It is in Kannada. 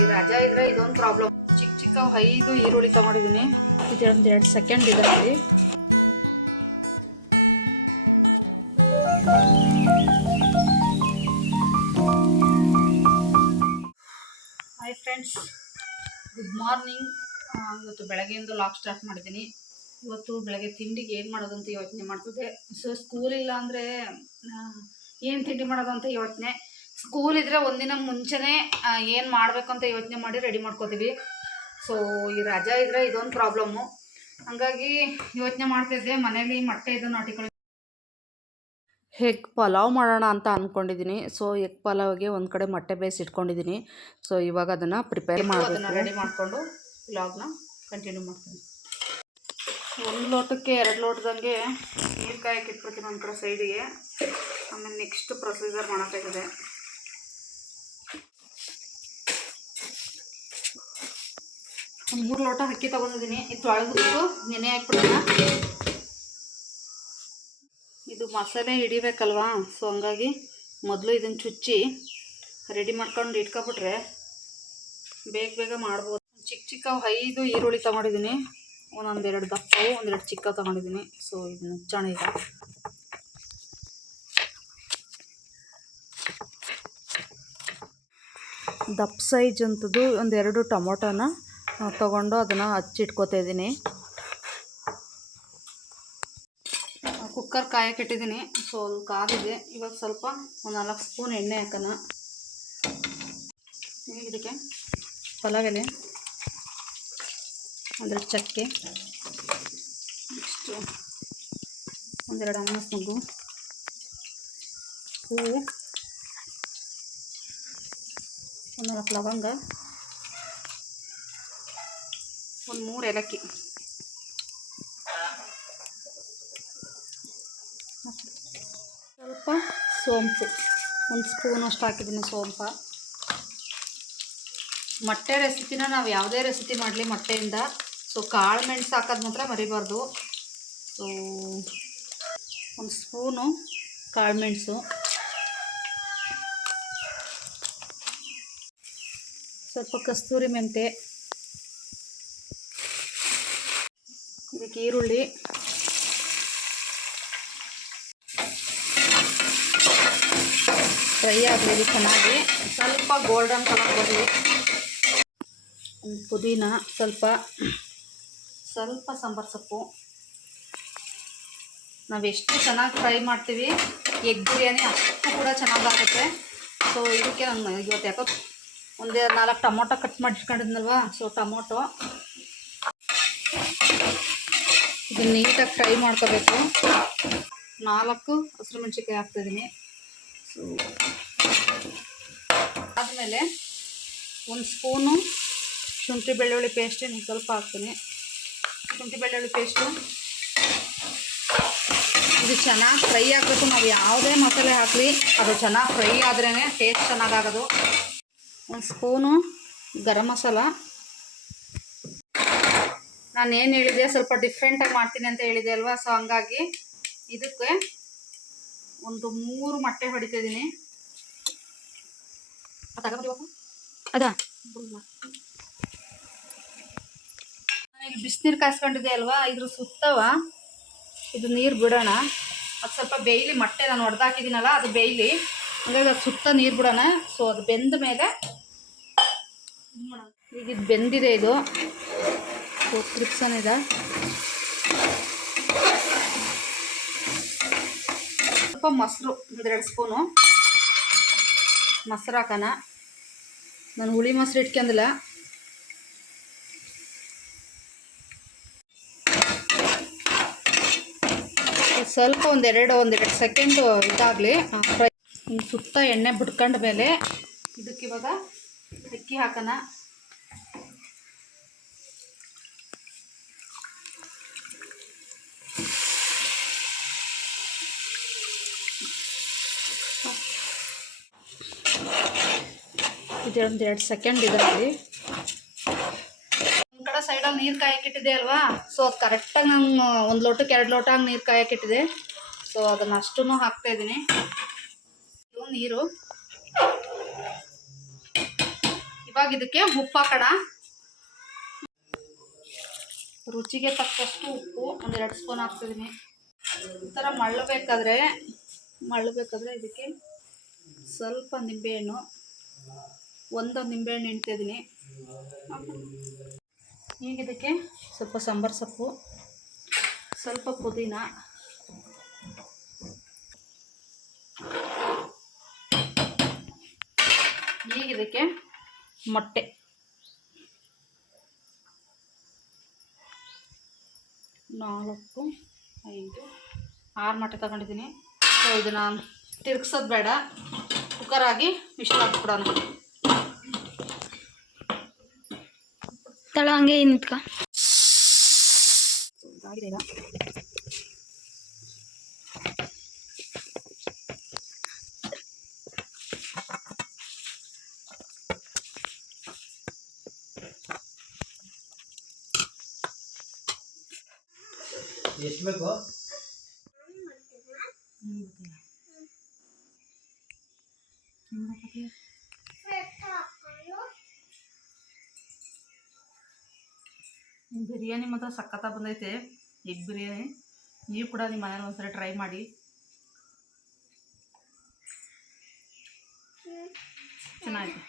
ಈ ರಜಾ ಇದ್ರೆ ಇದೊಂದು ಪ್ರಾಬ್ಲಮ್ ಚಿಕ್ಕ ಚಿಕ್ಕ ಐದು ಈರುಳ್ಳಿ ತಗೊಂಡಿದ್ದೀನಿ ಇದೊಂದು ಎರಡು ಸೆಕೆಂಡ್ ಇದರಲ್ಲಿ ಹಾಯ್ ಫ್ರೆಂಡ್ಸ್ ಗುಡ್ ಮಾರ್ನಿಂಗ್ ಇವತ್ತು ಬೆಳಗ್ಗೆಯಿಂದ ಲಾಗ್ ಸ್ಟಾರ್ಟ್ ಮಾಡಿದ್ದೀನಿ ಇವತ್ತು ಬೆಳಗ್ಗೆ ತಿಂಡಿಗೆ ಏನು ಮಾಡೋದು ಅಂತ ಯೋಚನೆ ಮಾಡ್ತಿದ್ದೆ. ಸೊ ಸ್ಕೂಲ್ ಇಲ್ಲ ಅಂದರೆ ಏನು ತಿಂಡಿ ಮಾಡೋದು ಅಂತ ಯೋಚನೆ. ಸ್ಕೂಲ್ ಇದ್ರೆ ಒಂದಿನ ಮುಂಚೆನೇ ಏನು ಮಾಡಬೇಕು ಅಂತ ಯೋಚನೆ ಮಾಡಿ ರೆಡಿ ಮಾಡ್ಕೋತೀವಿ. ಸೊ ಈ ರಜಾ ಇದ್ರೆ ಇದೊಂದು ಪ್ರಾಬ್ಲಮ್ಮು ಹಾಗಾಗಿ ಯೋಚನೆ ಮಾಡ್ತಿದ್ದೆ ಮನೇಲಿ ಮೊಟ್ಟೆ ಇದು ನಾಟಿಕೊಳ್ಳಿ ಹೆಗ್ ಪಲಾವ್ ಮಾಡೋಣ ಅಂತ ಅಂದ್ಕೊಂಡಿದ್ದೀನಿ ಸೊ ಎಗ್ ಪಲಾವ್ಗೆ ಒಂದು ಕಡೆ ಮೊಟ್ಟೆ ಬೇಯಿಸಿ ಇಟ್ಕೊಂಡಿದ್ದೀನಿ ಸೊ ಇವಾಗ ಅದನ್ನು ಪ್ರಿಪೇರ್ ಮಾಡಿ ರೆಡಿ ಮಾಡಿಕೊಂಡು ಲಾಗ್ನ ಕಂಟಿನ್ಯೂ ಮಾಡ್ತೀನಿ. ಒಂದು ಲೋಟಕ್ಕೆ ಎರಡು ಲೋಟದಂಗೆ ನೀರು ಕಾಯಕ್ಕೆ ಇಟ್ಬಿಡ್ತೀನಿ ಒಂದು ಕಡೆ ಸೈಡಿಗೆ ಆಮೇಲೆ ನೆಕ್ಸ್ಟ್ ಪ್ರೊಸೀಜರ್ ಮಾಡೋಕ್ಕಾಗಿದೆ ಒಂದು ಮೂರು ಲೋಟ ಅಕ್ಕಿ ತೊಗೊಂಡಿದ್ದೀನಿ ಇದು ತೊಳೆದ್ಬಿಟ್ಟು ನೆನೆ ಹಾಕ್ಬಿಡೋಣ. ಇದು ಮಸಾಲೆ ಹಿಡಿಬೇಕಲ್ವಾ? ಸೊ ಹಂಗಾಗಿ ಮೊದಲು ಇದನ್ನು ಚುಚ್ಚಿ ರೆಡಿ ಮಾಡ್ಕೊಂಡು ಇಟ್ಕೊಬಿಟ್ರೆ ಬೇಗ ಬೇಗ ಮಾಡ್ಬೋದು. ಚಿಕ್ಕ ಚಿಕ್ಕ ಐದು ಈರುಳ್ಳಿ ತೊಗೊಂಡಿದ್ದೀನಿ ಒಂದೊಂದೆರಡು ದಪ್ಪವು ಒಂದೆರಡು ಚಿಕ್ಕ ತೊಗೊಂಡಿದ್ದೀನಿ ಸೊ ಇದನ್ನ ಹಚ್ಚೋಣ ಈಗ. ದಪ್ಪ ಸೈಜ್ ಅಂಥದ್ದು ಒಂದೆರಡು ಟೊಮೊಟೊನ ತೊಗೊಂಡು ಅದನ್ನು ಹಚ್ಚಿಟ್ಕೋತಾ ಇದ್ದೀನಿ. ಕುಕ್ಕರ್ ಕಾಯಕ್ಕೆ ಇಟ್ಟಿದ್ದೀನಿ. ಸೊ ಅದು ಕಾದಿದೆ ಇವಾಗ ಸ್ವಲ್ಪ ಒಂದು ನಾಲ್ಕು ಸ್ಪೂನ್ ಎಣ್ಣೆ ಹಾಕೋಣ. ಇದಕ್ಕೆ ಪಲಾವ್ ಎಲೆ ಒಂದೆರಡು ಚಕ್ಕೆ. ನೆಕ್ಸ್ಟು ಒಂದೆರಡು ಅನ್ನ ನುಗ್ಗು ಹೂವು. ಒಂದು ಲವಂಗ. ಒಂದು ಮೂರು ಏಲಕ್ಕಿ. ಸ್ವಲ್ಪ ಸೋಂಪು. ಒಂದು ಸ್ಪೂನ್ ಅಷ್ಟು ಹಾಕಿದ್ದೀನಿ ಸೋಂಪ. ಮೊಟ್ಟೆ ರೆಸಿಪಿನ ನಾವು ಯಾವುದೇ ರೆಸಿಪಿ ಮಾಡಲಿ ಮೊಟ್ಟೆಯಿಂದ. ಸೊ ಕಾಳು ಮೆಣಸು ಹಾಕೋದು ಮಾತ್ರ ಮರಿಬಾರ್ದು. ಸೊ ಒಂದು ಸ್ಪೂನು ಕಾಳು ಮೆಣಸು. ಸ್ವಲ್ಪ ಕಸ್ತೂರಿ ಮೆಂತೆ. ಇದಕ್ಕೆ ಈರುಳ್ಳಿ. ಫ್ರೈ ಆಗಲಿ ಚೆನ್ನಾಗಿ ಸ್ವಲ್ಪ ಗೋಲ್ಡನ್ ಕಲರ್ ಬರಲಿ. ಪುದೀನ, ಸ್ವಲ್ಪ ಸ್ವಲ್ಪ ಸಾಂಬಾರು ಸೊಪ್ಪು. ನಾವು ಎಷ್ಟು ಚೆನ್ನಾಗಿ ಫ್ರೈ ಮಾಡ್ತೀವಿ, ಎಗ್ ಬಿರಿಯಾನಿ ಅಷ್ಟು ಕೂಡ ಚೆನ್ನಾಗಿ ಆಗುತ್ತೆ. ಸೊ ಇದಕ್ಕೆ ನಾನು ಇವತ್ತು ಯಾಕೋ ಒಂದೇ ನಾಲ್ಕು ಟೊಮೊಟೊ ಕಟ್ ಮಾಡಿ ಇಟ್ಕೊಂಡಿದ್ನಲ್ವ ಸೊ ಟೊಮೊಟೊ. ಇದನ್ನು ನೀಟಾಗಿ ಫ್ರೈ ಮಾಡ್ಕೋಬೇಕು. ನಾಲ್ಕು ಹಸಿರು ಮೆಣಸಿನ್ಕಾಯಿ ಹಾಕ್ತಿದ್ದೀನಿ ಸೊ ಆದಮೇಲೆ ಒಂದು ಸ್ಪೂನು ಶುಂಠಿ ಬೆಳ್ಳುಳ್ಳಿ ಪೇಸ್ಟ್ ನೀವು ಸ್ವಲ್ಪ ಹಾಕ್ತೀನಿ. ಶುಂಠಿ ಬೆಳ್ಳುಳ್ಳಿ ಪೇಸ್ಟು. ಇದು ಚೆನ್ನಾಗಿ ಫ್ರೈ ಆಗಬೇಕು. ನಾವು ಯಾವುದೇ ಮಸಾಲೆ ಹಾಕಲಿ, ಅದು ಚೆನ್ನಾಗಿ ಫ್ರೈ ಆದ್ರೇ ಟೇಸ್ಟ್ ಚೆನ್ನಾಗಾಗೋದು. ಒಂದು ಸ್ಪೂನು ಗರಂ ಮಸಾಲ. ನಾನು ಏನು ಹೇಳಿದೆ ಸ್ವಲ್ಪ ಡಿಫ್ರೆಂಟಾಗಿ ಮಾಡ್ತೀನಿ ಅಂತ ಹೇಳಿದೆ ಅಲ್ವಾ? ಸೊ ಹಂಗಾಗಿ ಇದಕ್ಕೆ ಒಂದು ಮೂರು ಮೊಟ್ಟೆ ಹೊಡಿತಿದ್ದೀನಿ ಅದ ಬಿಸಿನೀರು ಕಾಯಿಸ್ಕೊಂಡಿದೆ ಅಲ್ವಾ? ಇದ್ರ ಸುತ್ತವ. ಇದು ನೀರು ಬಿಡೋಣ. ಅದು ಸ್ವಲ್ಪ ಬೇಯಲಿ ಮೊಟ್ಟೆ ನಾನು ಹೊಡೆದಾಕಿದ್ದೀನಲ್ಲ ಅದು ಬೇಯಲಿ. ಹಾಗಾಗಿ ಅದು ಸುತ್ತ ನೀರು ಬಿಡೋಣ. ಸೊ ಅದು ಬೆಂದ ಮೇಲೆ ಈಗ ಇದು ಬೆಂದಿದೆ ಇದು. ಇದೆ. ಸ್ವಲ್ಪ ಮೊಸರು, ಒಂದೆರಡು ಸ್ಪೂನು. ಮೊಸರು ಹಾಕೋಣ. ನಾನು ಹುಳಿ ಮೊಸರು ಇಟ್ಕೊಂಡಿಲ್ಲ. ಸ್ವಲ್ಪ ಒಂದೆರಡು ಒಂದೆರಡು ಸೆಕೆಂಡು ಇದಾಗಲಿ. ಫ್ರೈ ಸುತ್ತ ಎಣ್ಣೆ ಬಿಟ್ಕೊಂಡ ಮೇಲೆ ಇದಕ್ಕೆ ಇವಾಗ ಅಕ್ಕಿ ಹಾಕೋಣ. ಇದೊಂದು ಎರಡು ಸೆಕೆಂಡ್ ಇದರಲ್ಲಿ ಒಂದು ಕಡೆ ಸೈಡಲ್ಲಿ ನೀರು ಕಾಯಕ್ಕಿಟ್ಟಿದೆ ಅಲ್ವಾ? ಸೊ ಅದು ಕರೆಕ್ಟಾಗಿ ನಾನು ಒಂದು ಲೋಟಕ್ಕೆ ಎರಡು ಲೋಟ ನೀರು ಕಾಯಕ್ಕಿಟ್ಟಿದೆ ಸೊ ಅದನ್ನು ಅಷ್ಟೂ ಹಾಕ್ತಾ ಇದ್ದೀನಿ. ಇದು ನೀರು. ಇವಾಗ ಇದಕ್ಕೆ ಉಪ್ಪು ಹಾಕೋಣ. ರುಚಿಗೆ ತಕ್ಕಷ್ಟು ಉಪ್ಪು ಒಂದೆರಡು ಸ್ಪೂನ್ ಹಾಕ್ತಿದ್ದೀನಿ ಈ ಥರ ಮಳ್ಳಬೇಕಾದ್ರೆ ಮಳ್ಳಬೇಕಾದ್ರೆ ಇದಕ್ಕೆ ಸ್ವಲ್ಪ ನಿಂಬೆಹಣ್ಣು. ಒಂದು ನಿಂಬೆಹಣ್ಣು ಹಿಂಡ್ತಿದ್ದೀನಿ ಈಗ ಇದಕ್ಕೆ ಸ್ವಲ್ಪ ಸಾಂಬಾರು ಸೊಪ್ಪು, ಸ್ವಲ್ಪ ಪುದೀನ. ಈಗ ಇದಕ್ಕೆ ಮೊಟ್ಟೆ. ನಾಲ್ಕು, ಐದು, ಆರು ಮೊಟ್ಟೆ ತಗೊಂಡಿದ್ದೀನಿ ಸೊ, ಇದನ್ನು ತಿರ್ಗ್ಸೋದು ಬೇಡ. ಕುಕ್ಕರ್ ಆಗಿ ಹಾಕ್ಬಿಡೋಣ ತಳ ಹಂಗೆ ನಿಂತ್ಕ. ಎಷ್ಟು ಬೇಕು? ಬಿರಿಯಾನಿ ಮಾತ್ರ ಸಖತ್ತ ಬಂದೈತೆ. ಎಗ್ ಬಿರಿಯಾನಿ. ನೀವು ಕೂಡ ನಿಮ್ಮ ಮನೇಲಿ ಒಂದ್ಸರಿ ಟ್ರೈ ಮಾಡಿ. ಚೆನ್ನಾಗಿದೆ.